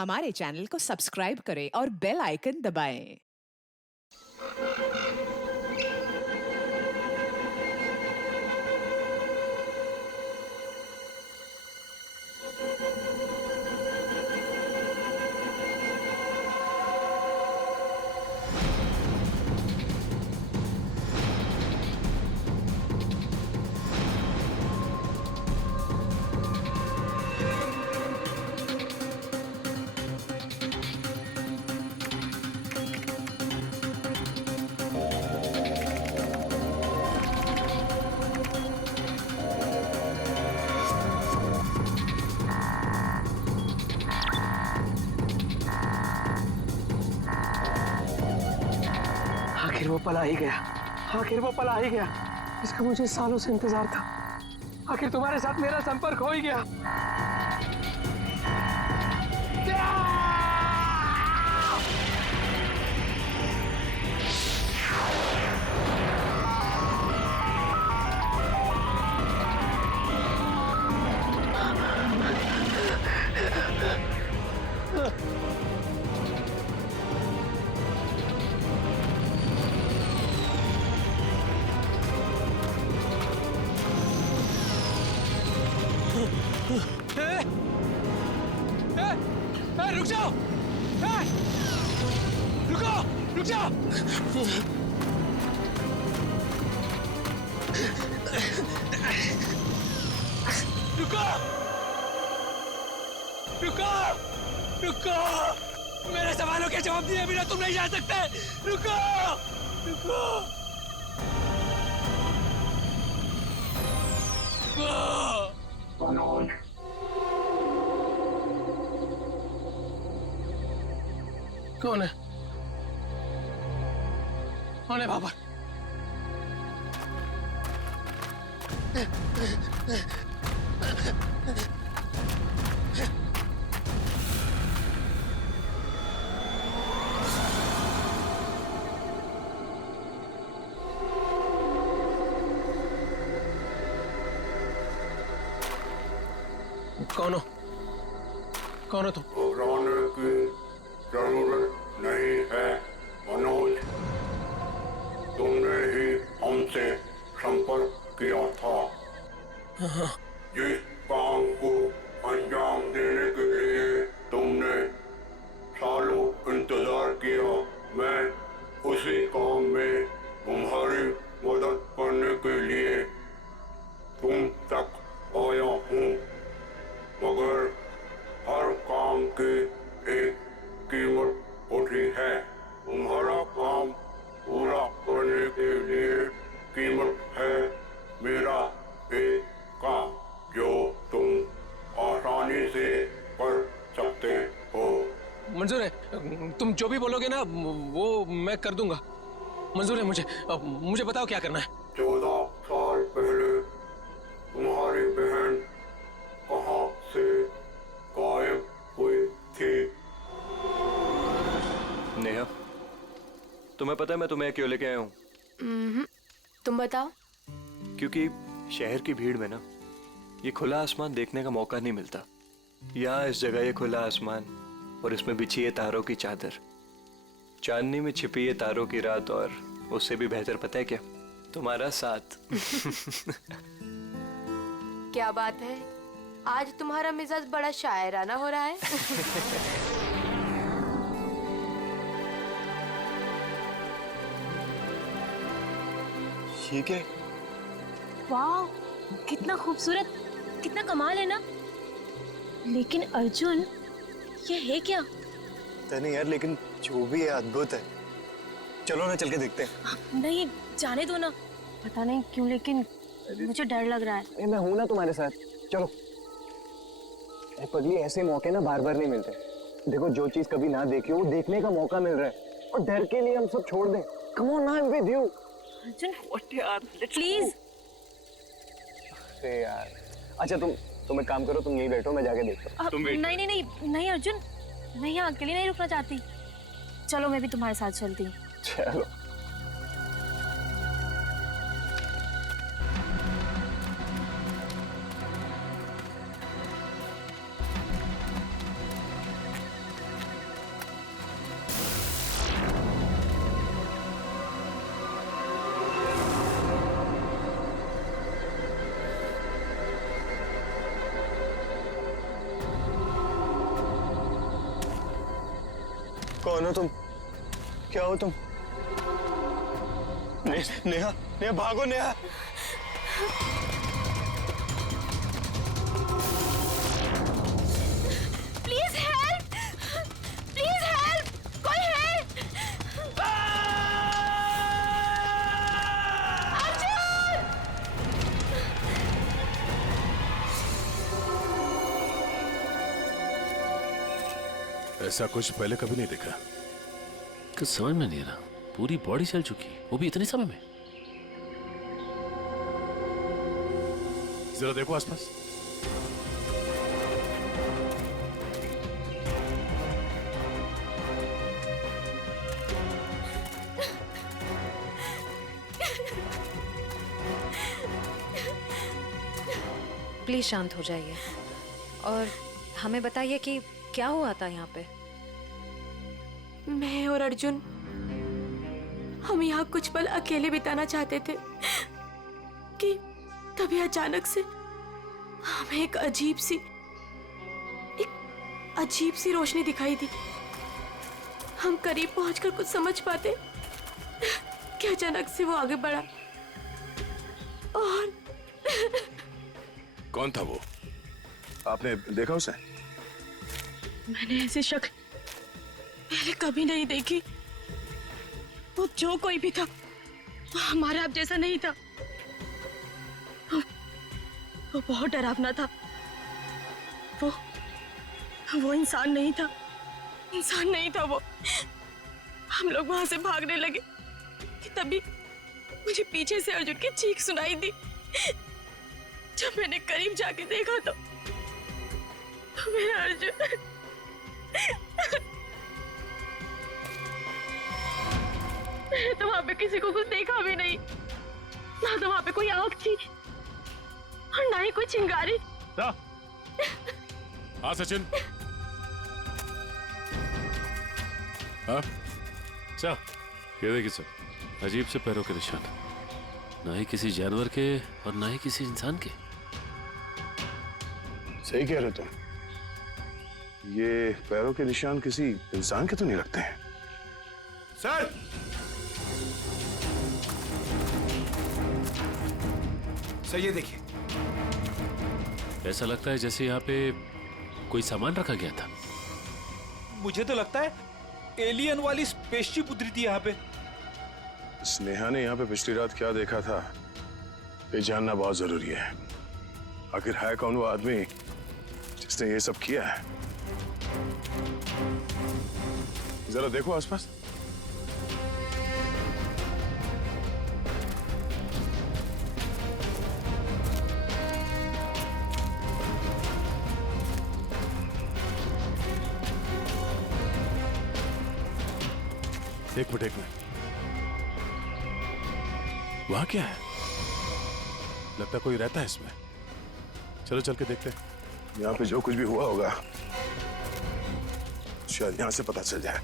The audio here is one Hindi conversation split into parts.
हमारे चैनल को सब्सक्राइब करें और बेल आइकन दबाएं। आखिर वो पल आ ही गया। आखिर वो पल आ ही गया। इसका मुझे सालों से इंतजार था। आखिर तुम्हारे साथ मेरा संपर्क हो ही गया। रुक जाओ! रुको! रुक जाओ! रुको! रुको! रुको! मेरे सवालों के जवाब दिए बिना तुम नहीं जा सकते। रुको! रुको! रुको! कौन है? कौन है बाबर? कौन हो? कौन हो तुम? घबराने की जरूरत नहीं है मनोज। तुमने ही हमसे संपर्क किया था। जिस काम को अंजाम देने के लिए तुमने सालों इंतजार किया, मैं उसी काम में तुम्हारी मदद करने के लिए तुम तक आया हूँ। मगर हर काम की एक कीमत होती है। तुम्हारा काम पूरा करने के लिए कीमत है मेरा एक काम जो तुम आसानी से कर सकते हो। मंजूर है, तुम जो भी बोलोगे ना वो मैं कर दूंगा। मंजूर है मुझे। मुझे बताओ क्या करना है। 14 साल पहले तुम्हारी बहन कहाँ से गायब हुई थी? नेहा, तुम्हें पता है मैं तुम्हें क्यों लेके आया हूँ? तुम बताओ। क्योंकि शहर की भीड़ में ना ये खुला आसमान देखने का मौका नहीं मिलता। यहाँ इस जगह ये खुला आसमान और इसमें बिछी है तारों की चादर, चांदनी में छिपी है तारों की रात, और उससे भी बेहतर पता है क्या? तुम्हारा साथ। क्या बात है, आज तुम्हारा मिजाज बड़ा शायराना हो रहा है। ठीक है। वाह, कितना खूबसूरत, कितना कमाल है ना। लेकिन अर्जुन, ये है क्या? पता नहीं यार, लेकिन जो भी है अद्भुत है। चलो ना चल के देखते हैं। नहीं, जाने दो ना। पता नहीं क्यों लेकिन मुझे डर लग रहा है। मैं हूं ना तुम्हारे साथ, चलो। पगली, ऐसे मौके ना बार बार नहीं मिलते। देखो, जो चीज कभी ना देखी हो वो देखने का मौका मिल रहा है, और डर के लिए हम सब छोड़ दें? Come on, I am with you. Arjun, please. अरे यार, अच्छा तुम एक काम करो, तुम यहीं बैठो, मैं जाके देखता हूँ। नहीं नहीं नहीं नहीं अर्जुन, मैं यहाँ अकेली नहीं रुकना चाहती। चलो, मैं भी तुम्हारे साथ चलती हूँ। चलो। कौन हो तुम? क्या हो तुम? नेहा, नेहा भागो Neha. Please help, please help, कोई हेल्प। ऐसा कुछ पहले कभी नहीं देखा। कुछ समझ में नहीं आ रहा, पूरी बॉडी चल चुकी, वो भी इतने समय में। जरा देखो आसपास। प्लीज शांत हो जाइए और हमें बताइए कि क्या हुआ था यहाँ पे। मैं और अर्जुन हम यहाँ कुछ पल अकेले बिताना चाहते थे कि तभी अचानक से हमें एक अजीब सी रोशनी दिखाई दी। हम करीब पहुंचकर कुछ समझ पाते कि अचानक से वो आगे बढ़ा और कौन था वो? आपने देखा उसे? मैंने ऐसी शक्ल पहले कभी नहीं देखी। वो जो कोई भी था वो हमारा आप जैसा नहीं था। वो बहुत डरावना था। वो इंसान नहीं था, इंसान नहीं था वो। हम लोग वहां से भागने लगे कि तभी मुझे पीछे से अर्जुन की चीख सुनाई दी। जब मैंने करीब जाके देखा तो मेरा अर्जुन मैंने तो वहां पे किसी को कुछ देखा भी नहीं, ना तो वहां पे कोई आग थी और ना ही कोई चिंगारी। हाँ सचिन। हाँ सर, ये देखिए सर, अजीब से पैरों के निशान, ना ही किसी जानवर के और ना ही किसी इंसान के। सही कह रहे हो तुम। ये पैरों के निशान किसी इंसान के तो नहीं लगते हैं। सर, सर ये देखिए। ऐसा लगता है जैसे यहाँ पे कोई सामान रखा गया था। मुझे तो लगता है एलियन वाली स्पेसशिप उतरी थी यहाँ पे। स्नेहा ने यहाँ पे पिछली रात क्या देखा था ये जानना बहुत जरूरी है। आखिर है कौन वो आदमी जिसने ये सब किया है? जरा देखो आसपास। एक मिनट वहां क्या है? लगता कोई रहता है इसमें। चलो चल के देखते हैं। यहाँ पे जो कुछ भी हुआ होगा शायद यहाँ से पता चल जाए।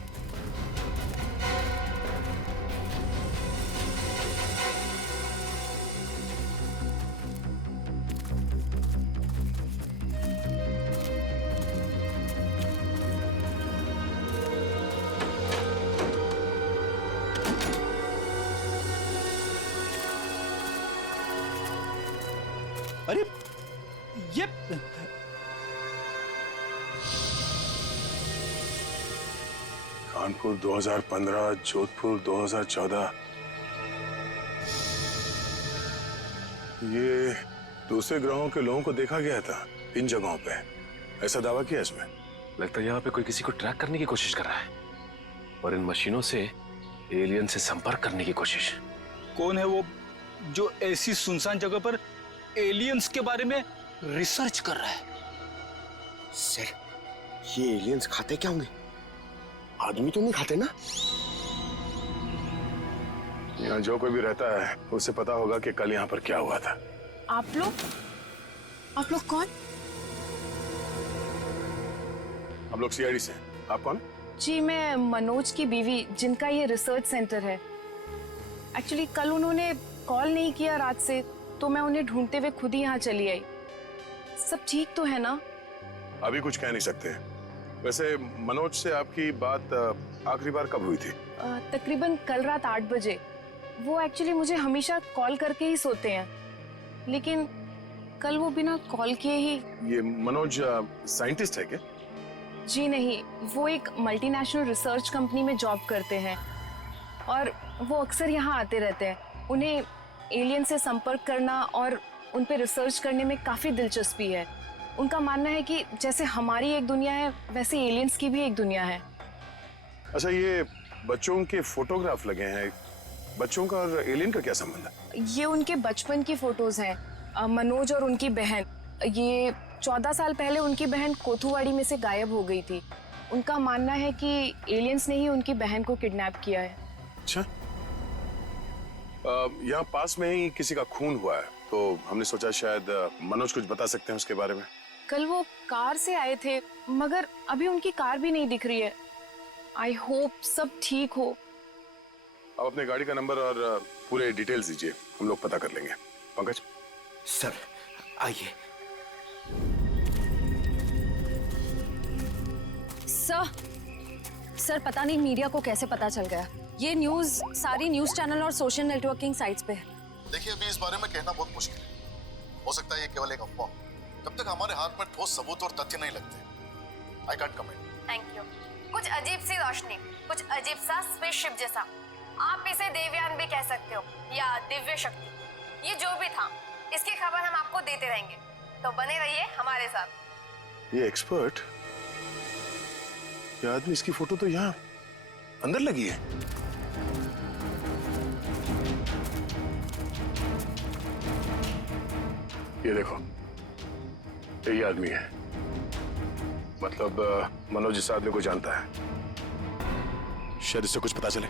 अरे ये कानपुर 2015, जोधपुर 2014। ये दूसरे ग्रहों के लोगों को देखा गया था इन जगहों पे, ऐसा दावा किया इसमें। लगता है यहाँ पे कोई किसी को ट्रैक करने की कोशिश कर रहा है और इन मशीनों से एलियन से संपर्क करने की कोशिश। कौन है वो जो ऐसी सुनसान जगह पर एलियंस के बारे में रिसर्च कर रहा है? सर, ये एलियंस खाते क्या होंगे? आदमी तो नहीं खाते ना? यहाँ जो कोई भी रहता है उसे पता होगा कि कल यहाँ पर क्या हुआ था। आप लोग कौन? हम लोग सीआईडी से। आप कौन? जी, मैं मनोज की बीवी, जिनका ये रिसर्च सेंटर है। एक्चुअली कल उन्होंने कॉल नहीं किया रात से, तो मैं उन्हें ढूंढते हुए खुद ही यहाँ चली आई। सब ठीक तो है ना? अभी कुछ कह नहीं सकते, वैसे मनोज से आपकी बात आखिरी बार कब हुई थी? तकरीबन कल रात 8 बजे। वो एक्चुअली मुझे हमेशा कॉल करके ही सोते हैं, लेकिन कल वो बिना कॉल किए ही। ये मनोज साइंटिस्ट है क्या? जी नहीं, वो एक मल्टीनेशनल रिसर्च कंपनी में जॉब करते हैं और वो अक्सर यहाँ आते रहते हैं। उन्हें एलियन से संपर्क करना और उन पे रिसर्च करने में काफ़ी दिलचस्पी है। उनका मानना है कि जैसे हमारी एक दुनिया है वैसे एलियंस की भी एक दुनिया है। अच्छा, ये बच्चों के फोटोग्राफ लगे हैं, बच्चों का और एलियन का क्या संबंध है? ये उनके बचपन की फोटोज हैं, मनोज और उनकी बहन। ये 14 साल पहले उनकी बहन कोथुवाड़ी में से गायब हो गई थी। उनका मानना है कि एलियंस ने ही उनकी बहन को किडनैप किया है। अच्छा, यहाँ पास में ही किसी का खून हुआ है, तो हमने सोचा शायद मनोज कुछ बता सकते हैं उसके बारे में। कल वो कार से आए थे, मगर अभी उनकी कार भी नहीं दिख रही है। आई होप सब ठीक हो। आप अपने गाड़ी का नंबर और पूरे डिटेल्स दीजिए, हम लोग पता कर लेंगे। पंकज सर आइए। सर पता नहीं मीडिया को कैसे पता चल गया। ये न्यूज़ सारी न्यूज़ चैनल और सोशल नेटवर्किंग साइट्स पे है। देखिए, अभी इस बारे में कहना बहुत मुश्किल है। हो सकता है ये केवल एक अफवाह। जब तक हमारे हाथ में ठोस सबूत और तथ्य नहीं लगते, I can't comment. Thank you. कुछ अजीब सी रोशनी, कुछ अजीब सा स्पेसशिप जैसा, आप इसे देवयान भी कह सकते हो या दिव्य शक्ति। ये जो भी था, इसकी खबर हम आपको देते रहेंगे, तो बने रहिए हमारे साथ। ये एक्सपर्ट, ये आदमी, इसकी फोटो तो यहाँ अंदर लगी है। ये देखो, यही आदमी है। मतलब मनोज इस आदमी को जानता है। शायद इससे कुछ पता चले।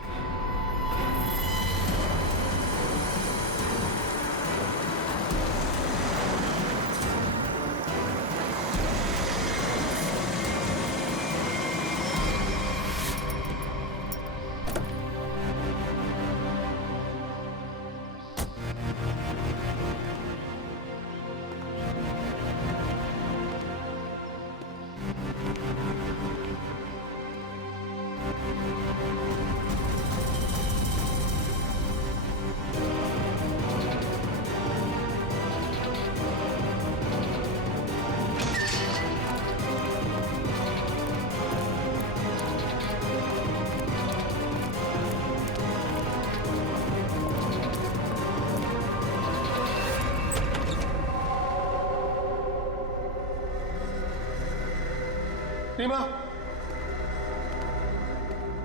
रीमा,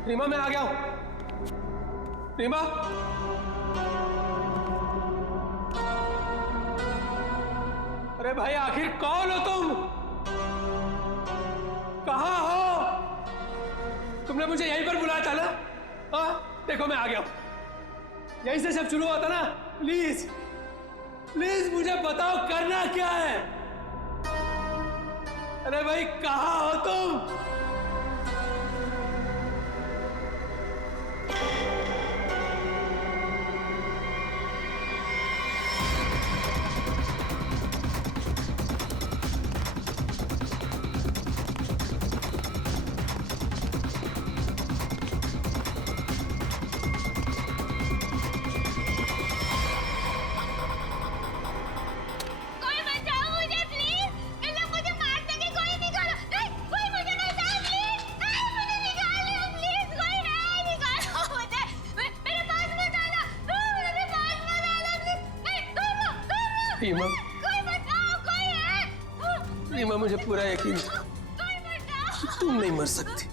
रीमा मैं आ गया हूं। रीमा, अरे भाई आखिर कौन हो तुम? कहां हो? तुमने मुझे यहीं पर बुलाया था ना? हाँ, देखो मैं आ गया हूं। यहीं से सब शुरू हुआ था ना? प्लीज प्लीज मुझे बताओ करना क्या है? अरे भाई कहां हो तुम? रीमा, रीमा मुझे पूरा यकीन था तुम नहीं मर सकती,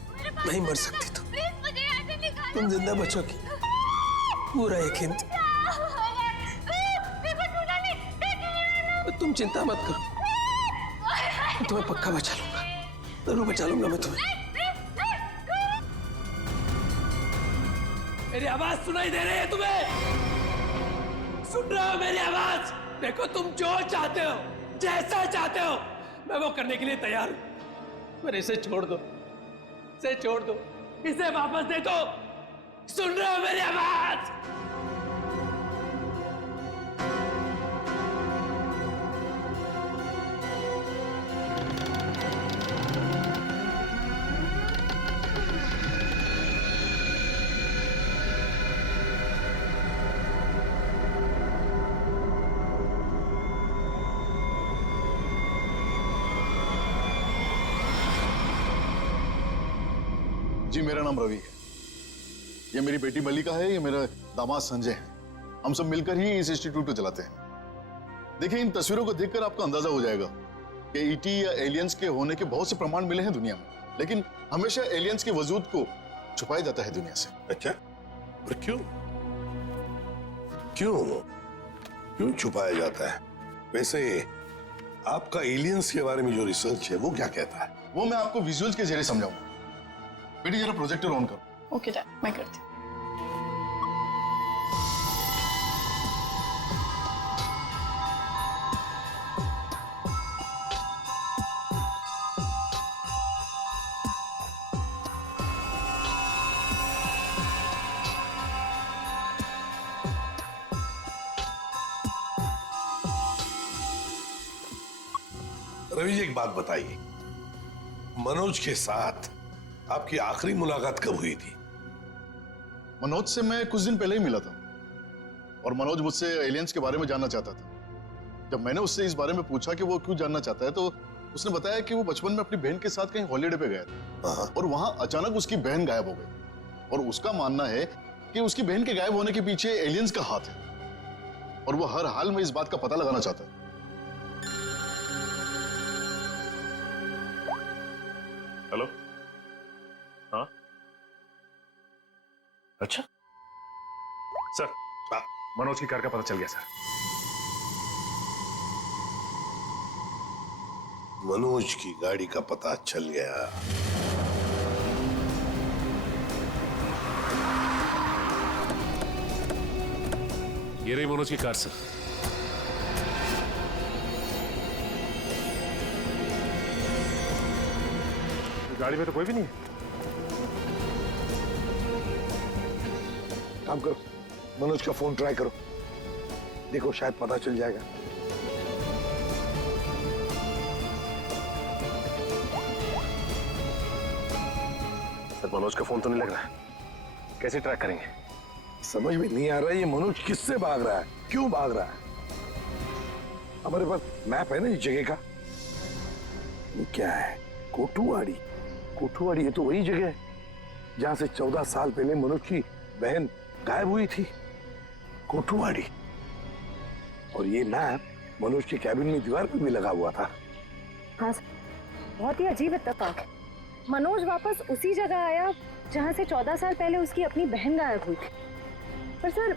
नहीं मर सकती तुम जिंदा बचोगी, पूरा यकीन था। तुम चिंता मत करो, मैं तुम्हें पक्का बचा लूंगा, जरूर बचा लूंगा मैं तुम्हें। मेरी आवाज सुनाई दे रही है तुम्हें? सुन रहे हो मेरी आवाज? देखो तुम जो चाहते हो, जैसा चाहते हो, मैं वो करने के लिए तैयार हूं, पर इसे छोड़ दो, इसे छोड़ दो, इसे वापस दे दो। सुन रहे हो मेरी आवाज? जी मेरा नाम रवि है। ये मेरी बेटी मल्लिका है, ये मेरा दामाद संजय है। हम सब मिलकर ही इस इंस्टीट्यूट को चलाते हैं। देखिए, इन तस्वीरों को देखकर आपको अंदाजा हो जाएगा कि ईटी या एलियंस के होने के बहुत से प्रमाण मिले हैं दुनिया में, लेकिन हमेशा एलियंस के वजूद को छुपाया जाता है दुनिया से। अच्छा, और क्यों क्यों क्यों छुपाया जाता है? वैसे आपका एलियंस के बारे में जो रिसर्च है वो क्या कहता है? वो मैं आपको विजुअल्स के जरिए समझाऊंगा। बेटी जरा प्रोजेक्टर ऑन करो। ओके डैड, मैं करती हूँ। रवि जी, एक बात बताइए, मनोज के साथ आपकी आखिरी मुलाकात कब हुई थी? मनोज से मैं कुछ दिन पहले ही मिला था और मनोज मुझसे एलियंस के बारे में जानना चाहता था। जब मैंने उससे इस बारे में पूछा कि वो क्यों जानना चाहता है, तो उसने बताया कि वो बचपन में अपनी बहन के साथ कहीं हॉलीडे पे गया था और वहां अचानक उसकी बहन गायब हो गई और उसका मानना है कि उसकी बहन के गायब होने के पीछे एलियंस का हाथ है और वो हर हाल में इस बात का पता लगाना चाहता है। हेलो, हाँ, अच्छा सर, मनोज की कार का पता चल गया सर। मनोज की गाड़ी का पता चल गया। ये रही मनोज की कार सर। गाड़ी में तो कोई भी नहीं है। काम करो, मनोज का फोन ट्राई करो, देखो शायद पता चल जाएगा। सर, मनोज का फोन तो नहीं लग रहा है, कैसे ट्रैक करेंगे? समझ में नहीं आ रहा है ये मनोज किससे भाग रहा है, क्यों भाग रहा है? हमारे पास मैप है ना इस जगह का। ये क्या है? कोठुवाड़ी। कोठुवाड़ी, ये तो वही जगह है जहां से 14 साल पहले मनोज की बहन गायब हुई थी। कोठुवाड़ी। और ये मैप मनोज के कैबिन में दीवार पर भी लगा हुआ था। हाँ, बहुत ही अजीब इत्तेफाक। मनोज वापस उसी जगह आया जहां से 14 साल पहले उसकी अपनी बहन गायब हुई थी। पर सर,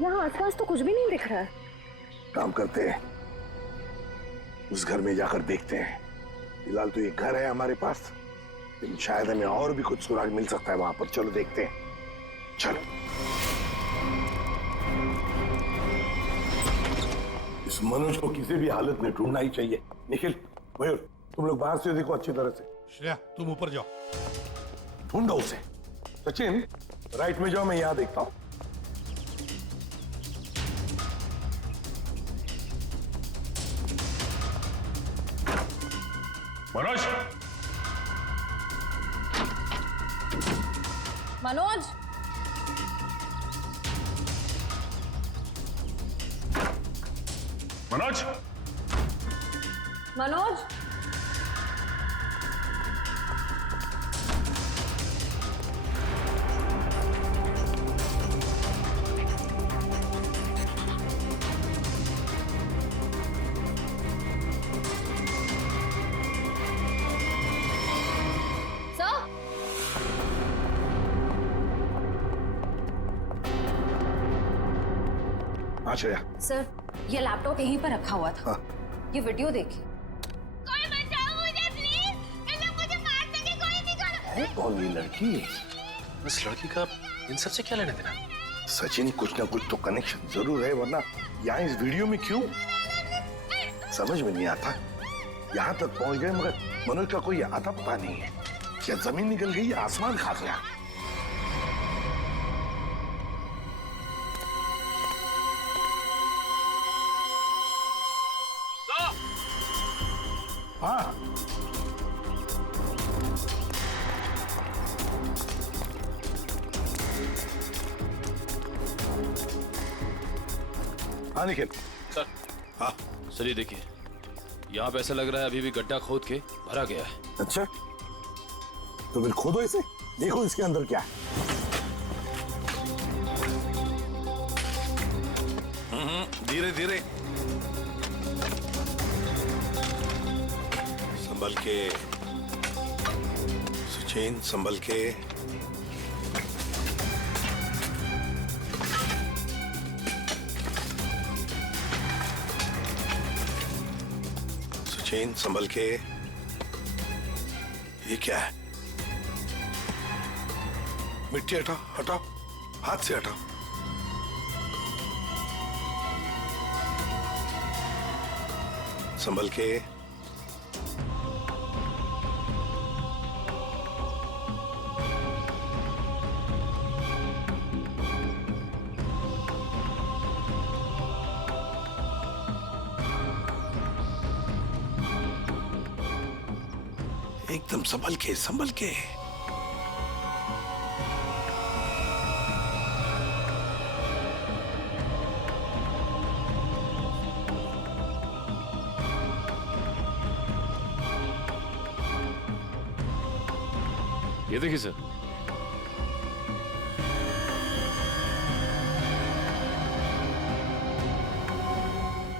यहाँ आसपास तो कुछ भी नहीं दिख रहा है। काम करते हैं, उस घर में जाकर देखते हैं। फिलहाल तो ये घर है हमारे पास, लेकिन शायद हमें और भी कुछ सुराग मिल सकता है वहां पर। चलो देखते हैं, चलो। इस मनोज को किसी भी हालत में ढूंढना ही चाहिए। निखिल, मयूर, तुम लोग बाहर से देखो अच्छी तरह से। श्रेया, तुम ऊपर जाओ, ढूंढो उसे। सचिन, राइट में जाओ, मैं यहां देखता हूं। मनोज, मनोज, मनोज, मनोज, श्रेया। सर, ये लैपटॉप यहीं पर रखा हुआ था। ये वीडियो देखिए। कोई बचाओ मुझे प्लीज, इन लोग मुझे मार देंगे, कोई निकालो। है कौन ये लड़की? इस लड़की का इन सब से क्या लेना देना? सचिन, कुछ ना कुछ तो कनेक्शन जरूर है, वरना यहाँ इस वीडियो में क्यों? समझ में नहीं आता। यहाँ तक पहुंच गए मगर मनोज का कोई आता पता नहीं है। क्या जमीन निकल गई या आसमान खा गया? हाँ, हाँ निखिल। सर, हाँ सर, ये देखिए, यहाँ पे ऐसा लग रहा है अभी भी गड्ढा खोद के भरा गया है। अच्छा, तो फिर खोदो इसे, देखो इसके अंदर क्या है। धीरे धीरे, संभल के सचिन, संभल के। सचिन, संभल के। ये क्या है? मिट्टी हटाओ, हटाओ, हाथ से हटाओ। संभल के। एकदम संभल के, संभल के। ये देखिए सर,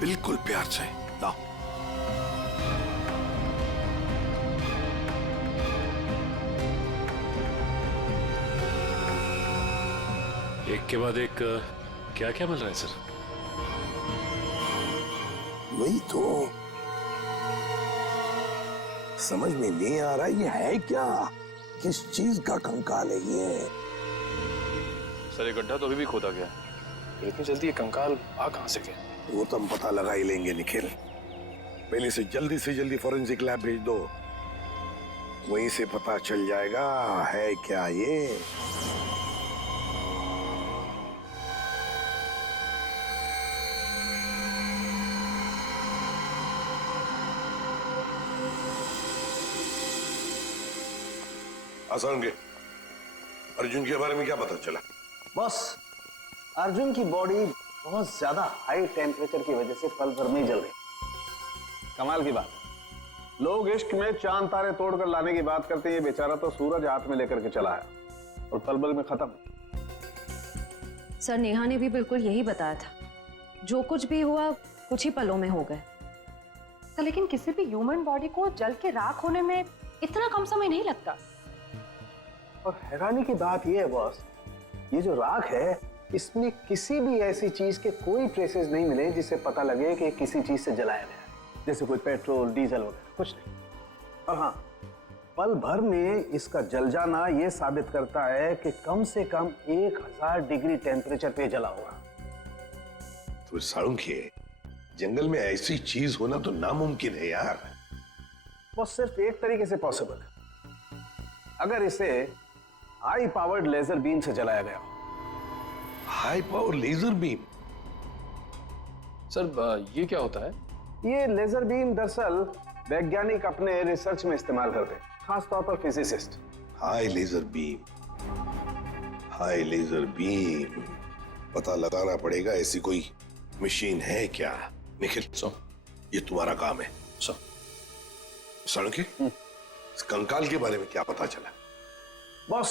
बिल्कुल प्यार से लाओ। एक के बाद एक क्या क्या मिल रहा है सर? वही तो समझ में नहीं आ रहा, ये है क्या? किस चीज का कंकाल है ये? सर ये गड्ढा तो अभी भी खोदा गया, फिर इतनी जल्दी ये कंकाल आ कहां से गया? वो तो हम पता लगा ही लेंगे निखिल। पहले से जल्दी फॉरेंसिक लैब भेज दो, वहीं से पता चल जाएगा है क्या ये। आसान के अर्जुन के बारे में क्या पता चला? बॉस, अर्जुन की बॉडी बहुत ज्यादा हाई टेम्परेचर की वजह से पल भर में जल गई। कमाल की बात, लोग इश्क में चांद तारे तोड़कर लाने की बात करते हैं, ये बेचारा तो सूरज हाथ में लेकर के चला आया और पल भर में खत्म। सर नेहा ने भी बिल्कुल यही बताया था, जो कुछ भी हुआ कुछ ही पलों में हो गए। तो लेकिन किसी भी ह्यूमन बॉडी को जल के राख होने में इतना कम समय नहीं लगता। और हैरानी की बात यह है बॉस, ये जो राख है इसमें किसी भी ऐसी चीज के कोई ट्रेसेस नहीं मिले जिससे पता लगे कि किसी चीज से जलाया गया है, जैसे कोई पेट्रोल डीजल वगैरह, कुछ नहीं। और हाँ, पल भर में इसका जल जाना यह साबित करता है कि कम से कम 1000 डिग्री टेम्परेचर पे जला होगा। तो साळुंखे, जंगल में ऐसी चीज होना तो नामुमकिन है यार। बस सिर्फ एक तरीके से पॉसिबल है, अगर इसे हाई पावर्ड लेजर बीम से जलाया गया। High power laser beam? Sir ये क्या होता है? ये लेजर बीम दरअसल वैज्ञानिक अपने रिसर्च में इस्तेमाल करते हैं, खासतौर पर physicist. High laser beam, high laser beam, पता लगाना पड़ेगा ऐसी कोई मशीन है क्या। निखिल, ये तुम्हारा काम है। साळुंखे, इस कंकाल के बारे में क्या पता चला? बॉस,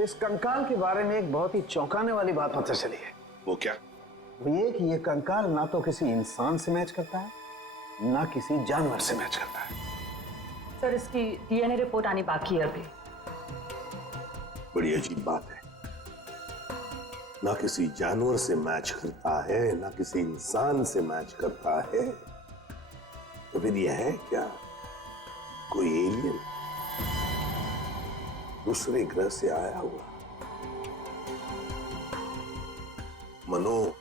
इस कंकाल के बारे में एक बहुत ही चौंकाने वाली बात पता चली है। वो क्या? वो ये कि ये कंकाल ना तो किसी इंसान से मैच करता है, ना किसी जानवर से मैच करता है। सर इसकी डीएनए रिपोर्ट आनी बाकी है अभी। बड़ी अजीब बात है, ना किसी जानवर से मैच करता है, ना किसी इंसान से मैच करता है। तो फिर यह है क्या? कोई एलियन दूसरे ग्रह से आया हुआ? मनोज,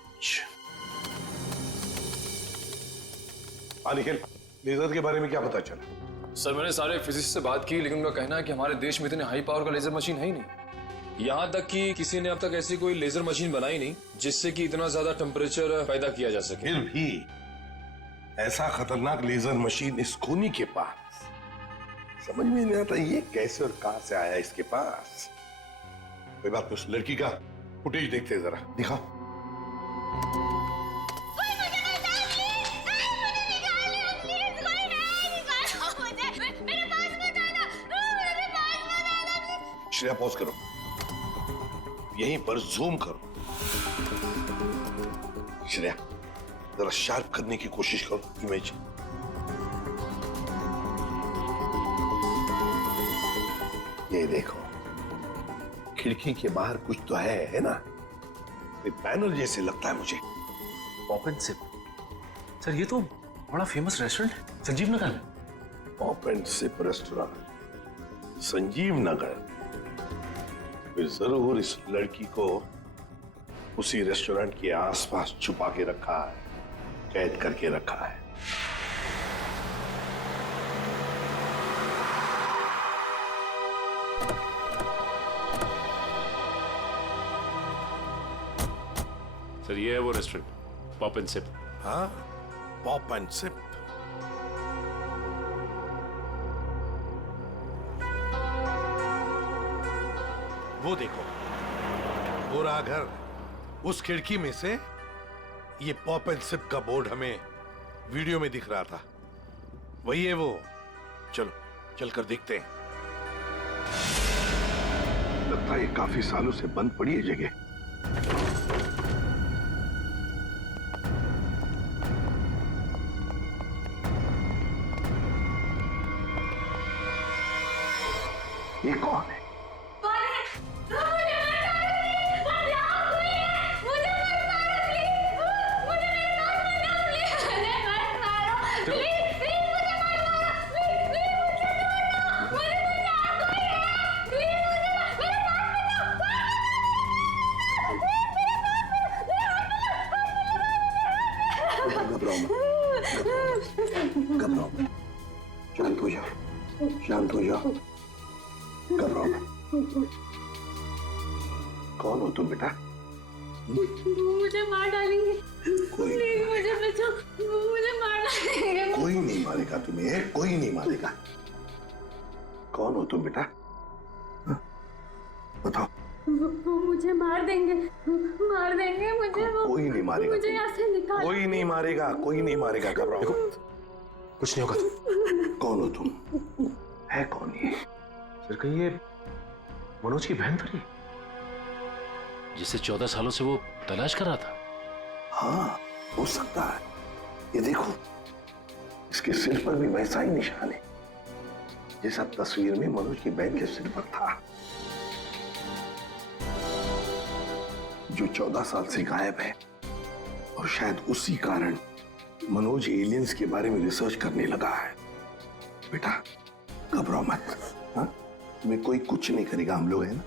निखिल, लेजर के बारे में क्या पता चला? सर मैंने सारे फिजिसिस्ट से बात की, लेकिन उनका कहना है कि हमारे देश में इतने हाई पावर का लेजर मशीन है ही नहीं। यहाँ तक कि किसी ने अब तक ऐसी कोई लेजर मशीन बनाई नहीं जिससे कि इतना ज्यादा टेम्परेचर पैदा किया जा सके। फिर भी ऐसा खतरनाक लेजर मशीन इस खूनी के पास, समझ में नहीं आता ये कैसे और कहां से आया इसके पास। कोई बात नहीं, उस लड़की का फुटेज देखते हैं जरा, दिखाओ। श्रेया पॉज करो, यहीं पर जूम करो। श्रेया जरा शार्प करने की कोशिश करो इमेज। ये देखो, खिड़की के बाहर कुछ तो है ना? बैनर जैसे लगता है मुझे। Pop and SIP. सर ये तो बड़ा फेमस रेस्टोरेंट है संजीव नगर में। Pop and sip restaurant Sanjeev Nagar. फिर जरूर इस लड़की को उसी रेस्टोरेंट के आसपास छुपा के रखा है, कैद करके रखा है। सर ये है वो रेस्टोरेंट, पॉप एंड सिप। हाँ, पॉप एंड सिप। वो देखो, वो रहा घर। उस खिड़की में से ये पॉप एंड सिप का बोर्ड हमें वीडियो में दिख रहा था। वही है वो। चलो चलकर देखते हैं। लगता है काफी सालों से बंद पड़ी है जगह। ये कौन है? घबराओ मत, शांत हो जाओ, शांत हो जाओ, घबराओ मत। कौन हो तुम बेटा? मुझे मार डालेंगे। प्लीज मुझे बचाओ, मुझे मार डालेंगे। कोई नहीं मारेगा तुम्हें, कोई नहीं मारेगा। कौन हो तुम बेटा? बताओ। वो मुझे मार देंगे, मार देंगे मुझे। कोई नहीं मारेगा, मुझे यहाँ से निकाल। कोई नहीं मारेगा, कोई नहीं मारेगा। घबराओ, कुछ नहीं होगा। कौन हो तुम? है कौन ये? सर कहीं ये मनोज की बहन तो नहीं, जिसे 14 सालों से वो तलाश कर रहा था? हाँ, हो सकता है। ये देखो, इसके सिर पर भी वैसा ही निशान है जैसा तस्वीर में मनोज की बहन के सिर पर था, जो 14 साल से गायब है। और शायद उसी कारण मनोज एलियंस के बारे में रिसर्च करने लगा है। बेटा घबराओ मत, हाँ? तुम्हें कोई कुछ नहीं करेगा, हम लोग हैं ना।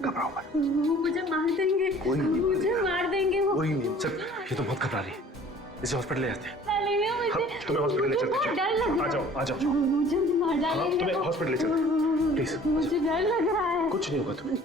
घबराओ मत। वो मुझे मार देंगे, कोई नहीं मुझे मार देंगे वो। कोई नहीं। सर ये तो बहुत घबरा रही है, इसे हॉस्पिटल ले जाते हैं। डालेंगे मुझे, तुम्हें हॉस्पिटल ले चलते हैं। डर लग रहा है। आ जाओ, आ जाओ। मुझे मार डालेंगे। तुम्हें हॉस्पिटल ले चलते हैं, प्लीज। मुझे डर लग रहा है। कुछ नहीं होगा तुम्हें।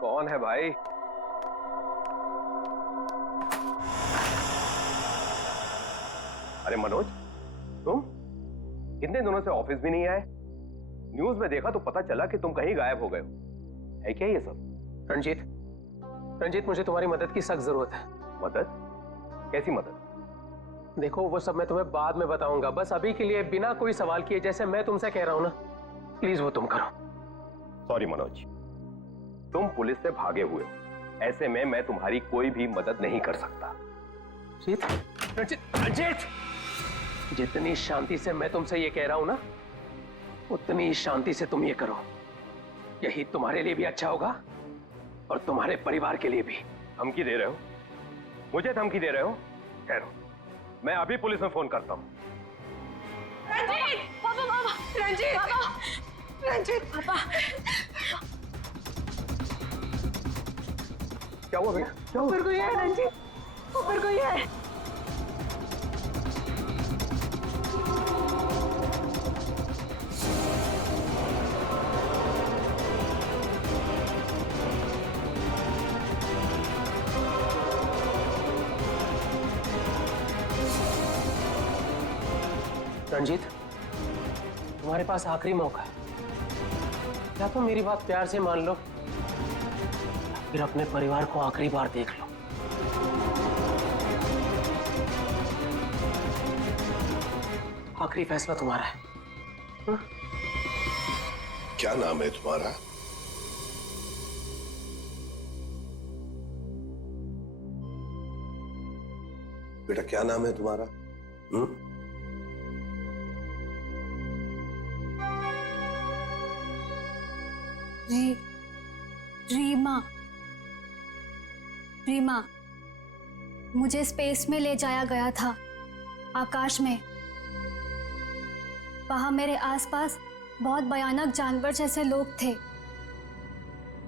कौन है भाई? अरे मनोज, तुम कितने दिनों से ऑफिस भी नहीं आए? न्यूज में देखा तो पता चला कि तुम कहीं गायब हो गए हो। है क्या ये सब? रंजीत मुझे तुम्हारी मदद की सख्त जरूरत है। मदद? कैसी मदद? देखो वो सब मैं तुम्हें बाद में बताऊंगा, बस अभी के लिए बिना कोई सवाल किए जैसे मैं तुमसे कह रहा हूं ना, प्लीज वो तुम करो। सॉरी मनोज, तुम पुलिस से भागे हुए हो, ऐसे में मैं तुम्हारी कोई भी मदद नहीं कर सकता। रंजीत, जितनी शांति से मैं तुमसे ये कह रहा हूं ना, उतनी शांति से तुम ये करो। यही तुम्हारे लिए भी अच्छा होगा और तुम्हारे परिवार के लिए भी। धमकी दे रहे हो? मुझे धमकी दे रहे हो? ठहरो, मैं अभी पुलिस में फोन करता हूं। रंजीत, पापा, पापा, रंजीत, पापा, रंजीत, पापा। क्या हुआ बेटा? क्या हुआ? ऊपर कोई है रंजीत, ऊपर कोई है। रणजीत, तुम्हारे पास आखिरी मौका है। या तो मेरी बात प्यार से मान लो, या फिर अपने परिवार को आखिरी बार देख लो। आखिरी फैसला तुम्हारा है। हा? क्या नाम है तुम्हारा? बेटा क्या नाम है तुम्हारा? रीमा। रीमा, मुझे स्पेस में ले जाया गया था, आकाश में। वहां मेरे आसपास बहुत भयानक जानवर जैसे लोग थे।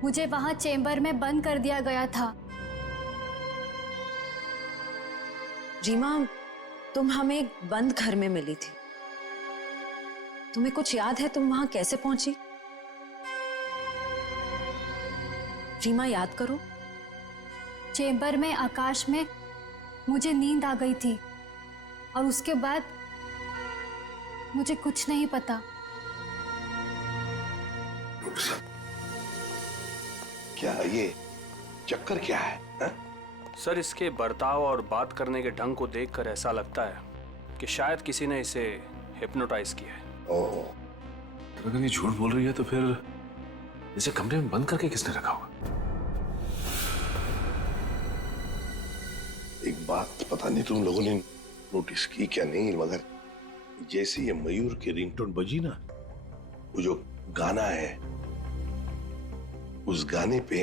मुझे वहां चेंबर में बंद कर दिया गया था। रीमा, तुम हमें एक बंद घर में मिली थी। तुम्हें कुछ याद है तुम वहां कैसे पहुंची? रीमा, याद करो। चेंबर में आकाश में मुझे नींद आ गई थी और उसके बाद मुझे कुछ नहीं पता। क्या ये चक्कर क्या है? सर, इसके बर्ताव और बात करने के ढंग को देखकर ऐसा लगता है कि शायद किसी ने इसे हिप्नोटाइज किया है। ओह। अगर ये झूठ बोल रही है तो फिर इसे कमरे में बंद करके किसने रखा होगा? एक बात पता नहीं तुम लोगों ने नोटिस की क्या नहीं, मगर जैसे ये मयूर की रिंगटोन बजी ना, वो जो गाना है, उस गाने पे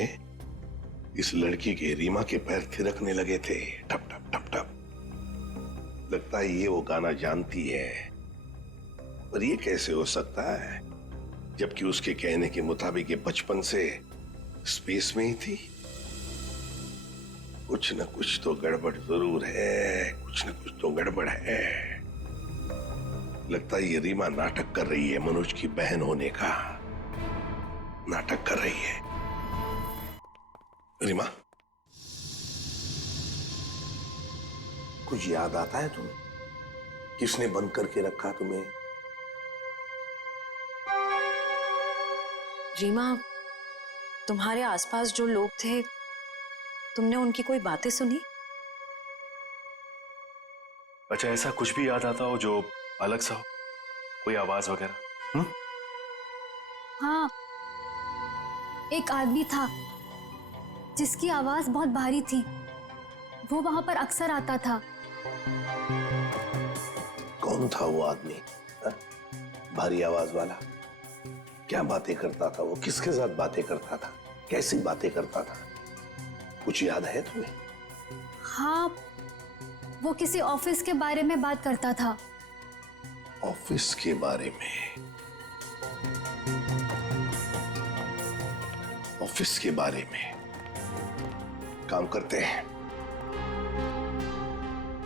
इस लड़की के रीमा के पैर थिरकने लगे थे, टप टप टप टप। लगता है ये वो गाना जानती है, पर ये कैसे हो सकता है जबकि उसके कहने के मुताबिक ये बचपन से स्पेस में ही थी। कुछ न कुछ तो गड़बड़ जरूर है, कुछ न कुछ तो गड़बड़ है। लगता है ये रीमा नाटक कर रही है, मनोज की बहन होने का नाटक कर रही है। रीमा, कुछ याद आता है तुम्हें? किसने बंद करके रखा तुम्हें? रीमा, तुम्हारे आसपास जो लोग थे, तुमने उनकी कोई बातें सुनी? अच्छा, ऐसा कुछ भी याद आता हो जो अलग सा हो, कोई आवाज वगैरह? हाँ, एक आदमी था जिसकी आवाज बहुत भारी थी। वो वहां पर अक्सर आता था। कौन था वो आदमी? भारी आवाज वाला? क्या बातें करता था वो? किसके साथ बातें करता था? कैसी बातें करता था? कुछ याद है तुम्हें? हाँ, वो किसी ऑफिस के बारे में बात करता था। ऑफिस के बारे में? ऑफिस के बारे में? काम करते हैं,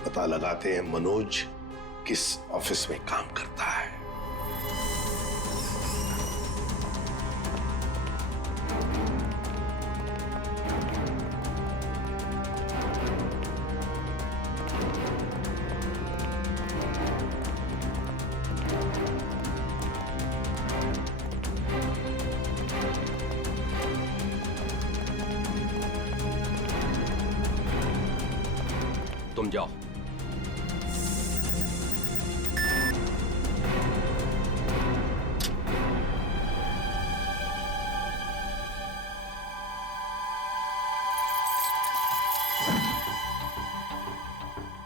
पता लगाते हैं मनोज किस ऑफिस में काम करता है। तुम जाओ।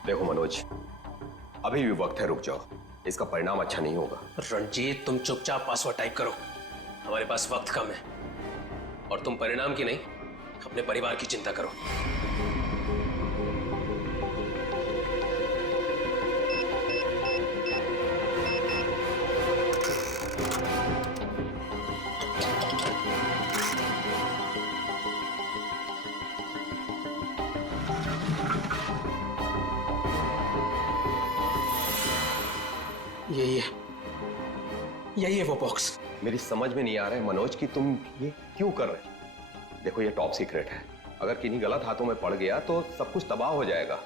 देखो मनोज, अभी भी वक्त है, रुक जाओ। इसका परिणाम अच्छा नहीं होगा। रणजीत, तुम चुपचाप पासवर्ड टाइप करो। हमारे पास वक्त कम है और तुम परिणाम की नहीं, अपने परिवार की चिंता करो। यही है वो बॉक्स। मेरी समझ में नहीं आ रहा है मनोज कि तुम ये क्यों कर रहे हो। देखो, ये टॉप सीक्रेट है। अगर किन्हीं गलत हाथों में पड़ गया तो सब कुछ तबाह हो जाएगा।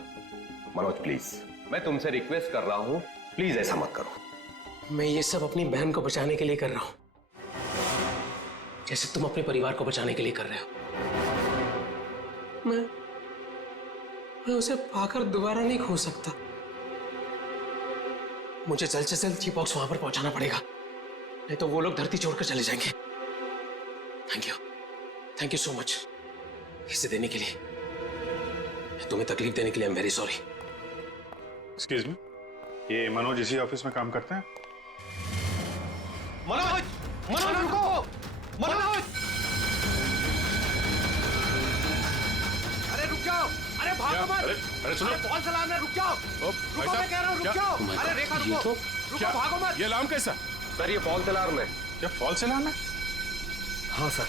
मनोज प्लीज, मैं तुमसे रिक्वेस्ट कर रहा हूं, प्लीज ऐसा मत करो। मैं ये सब अपनी बहन को बचाने के लिए कर रहा हूं, जैसे तुम अपने परिवार को बचाने के लिए कर रहे हो। मैं उसे पाकर दोबारा नहीं खो सकता। मुझे जल्द से जल्द जी-बॉक्स वहां पर पहुंचाना पड़ेगा, नहीं तो वो लोग धरती छोड़कर चले जाएंगे। थैंक यू सो मच इसे देने के लिए, तुम्हें तकलीफ देने के लिए। I am very sorry. Excuse me, ये मनोज इसी ऑफिस में काम करते हैं? मनोज, मनोज रुको, मनोज! अरे रुक जाओ, अरे भागो मत! अरे सुनो, फॉल्स अलार्म है, रुक जाओ! रुको, मैं कह रहा हूँ, रुक जाओ! अरे रेखा रुको, रुको, भागो मत! ये अलार्म कैसा? सर ये फॉल्स अलार्म है। क्या फॉल्स अलार्म है? हाँ सर,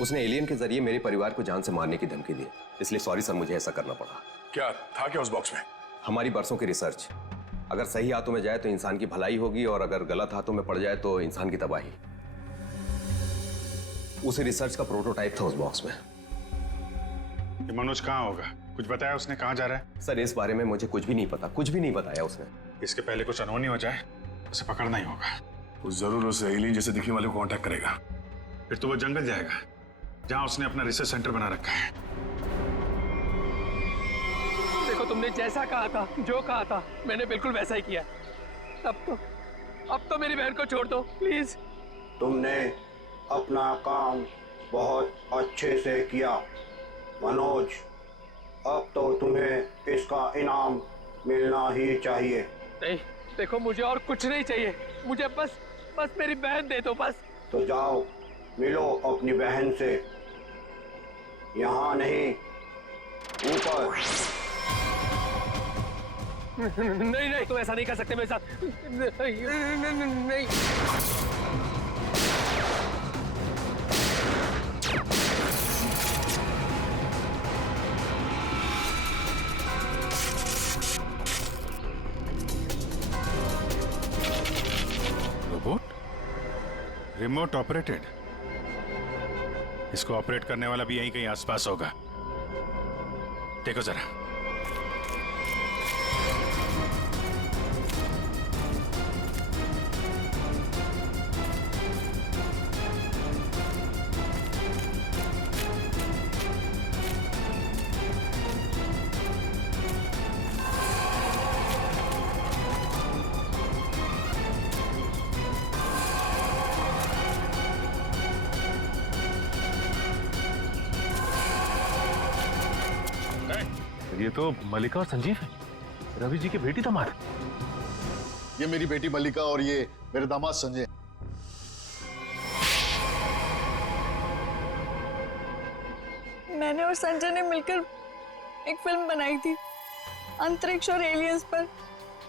उसने एलियन के जरिए मेरे परिवार को जान से मारने की धमकी दी, इसलिए सॉरी सर, मुझे ऐसा करना पड़ा। क्या था क्या उस बॉक्स में? हमारी बरसों की रिसर्च, अगर सही हाथों में जाए तो इंसान की भलाई होगी, और अगर गलत हाथों में पड़ जाए तो इंसान की तबाही। उसी रिसर्च का प्रोटोटाइप था उस बॉक्स में। ये मनोज कहाँ होगा? कुछ बताया उसने कहाँ जा रहा है? सर इस बारे में मुझे कुछ भी नहीं पता, कुछ भी नहीं बताया उसने। इसके पहले कुछ अनहोनी हो जाए, उसे पकड़ना ही होगा। वो जरूर उस एलियन जैसे दिखने वाले को कांटेक्ट करेगा, फिर तो वो जंगल जाएगा जहां उसने अपना रिसर्च सेंटर बना रखा है। देखो, तुमने जैसा कहा था, जो कहा था, मैंने बिल्कुल वैसा ही किया। अब तो मेरी बहन को छोड़ दो प्लीज। तुमने अपना काम बहुत अच्छे से किया मनोज, अब तो तुम्हें इसका इनाम मिलना ही चाहिए। नहीं, देखो मुझे और कुछ नहीं चाहिए, मुझे बस मेरी बहन दे दो बस। तो जाओ मिलो अपनी बहन से, यहाँ नहीं, ऊपर। नहीं, तुम ऐसा नहीं कर सकते मेरे साथ। नहीं। रोबोट? Remote operated? इसको ऑपरेट करने वाला भी यहीं कहीं आसपास होगा। देखो जरा। ये तो मल्लिका और संजीव है, रवि जी की बेटी दामाद। ये मेरी बेटी मल्लिका और ये मेरे दामाद संजय। मैंने और संजय ने मिलकर एक फिल्म बनाई थी अंतरिक्ष और एलियंस पर।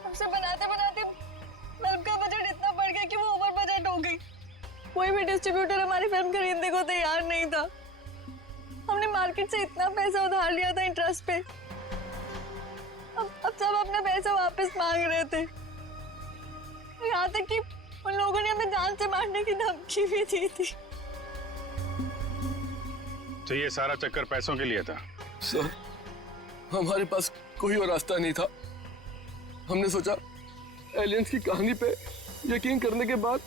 हमसे बनाते बनाते फिल्म का बजट इतना बढ़ गया कि वो ओवर बजट हो गई। कोई भी डिस्ट्रीब्यूटर हमारी फिल्म खरीदने को तैयार नहीं था। हमने मार्केट से इतना पैसा उधार लिया था इंटरेस्ट पे, अब सब अपना पैसा वापस मांग रहे थे। यहाँ तक कि उन लोगों ने हमें जान से मारने की धमकी भी दी थी। तो ये सारा चक्कर पैसों के लिए था? सर, हमारे पास कोई और रास्ता नहीं था। हमने सोचा एलियंस की कहानी पे यकीन करने के बाद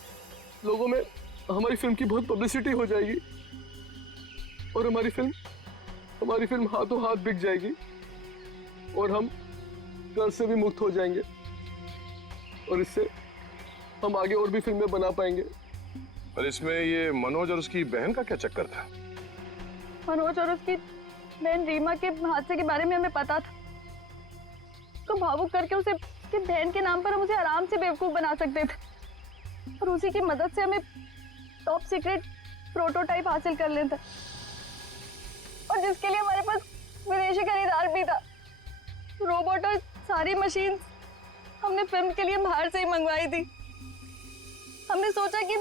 लोगों में हमारी फिल्म की बहुत पब्लिसिटी हो जाएगी और हमारी फिल्म हाथों हाथ बिक जाएगी और हम कर्ज से भी मुक्त हो जाएंगे और इससे हम आगे और भी फिल्में बना पाएंगे। पर इसमें ये मनोज और उसकी बहन का क्या चक्कर था? मनोज और उसकी बहन रीमा के हादसे के बारे में हमें पता था। तो भावुक करके उसे उसकी बहन के नाम पर हम उसे आराम से बेवकूफ बना सकते थे और उसी की मदद से हमें टॉप सीक्रेट प्रोटोटाइप हासिल कर लेते और जिसके लिए हमारे पास विदेशी खरीदार भी था। रोबोट और सारी मशीन हमने फिल्म के लिए बाहर से ही मंगवाई थी। हमने सोचा कि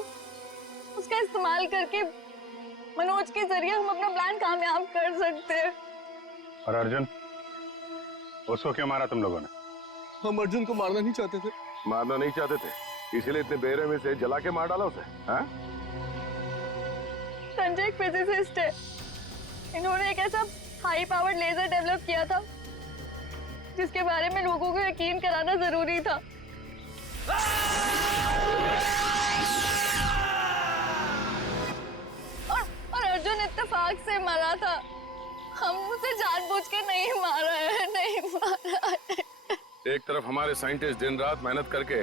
उसका इस्तेमाल करके मनोज के जरिए हम अपना प्लान कामयाब कर सकते हैं। और अर्जुन, उसको क्यों मारा तुम लोगों ने? हम अर्जुन को मारना नहीं चाहते थे। मारना नहीं चाहते थे, इसलिए इतने बेरहमी से जला के मार डाला उसे? हाँ? संजय एक फिजिसिस्ट है। इन्होंने एक ऐसा हाई पावर्ड लेजर डेवलप किया था जिसके बारे में लोगों को यकीन कराना जरूरी था। और अर्जुन इत्तेफाक से मरा था। हम उसे जानबूझ के नहीं मारा है, नहीं मारा है। एक तरफ हमारे साइंटिस्ट दिन रात मेहनत करके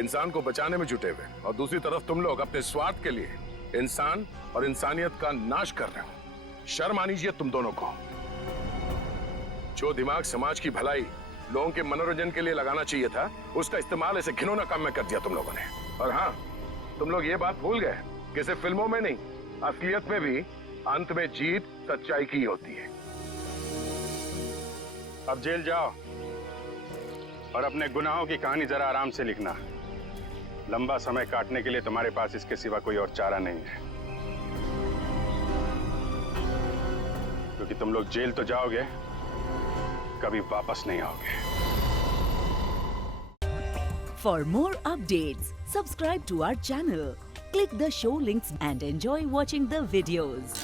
इंसान को बचाने में जुटे हुए, और दूसरी तरफ तुम लोग अपने स्वार्थ के लिए इंसान और इंसानियत का नाश कर रहे हो। शर्म आनी चाहिए तुम दोनों को। जो दिमाग समाज की भलाई, लोगों के मनोरंजन के लिए लगाना चाहिए था, उसका इस्तेमाल ऐसे घिनौना काम में कर दिया तुम लोगों ने। और हाँ, तुम लोग ये बात भूल गए कि सिर्फ फिल्मों में नहीं, असलियत में भी अंत में जीत सच्चाई की होती है। अब जेल जाओ और अपने गुनाहों की कहानी जरा आराम से लिखना। लंबा समय काटने के लिए तुम्हारे पास इसके सिवा कोई और चारा नहीं है, क्योंकि तुम लोग जेल तो जाओगे, कभी वापस नहीं आओगे। For more updates, subscribe to our channel, click the show links and enjoy watching the videos.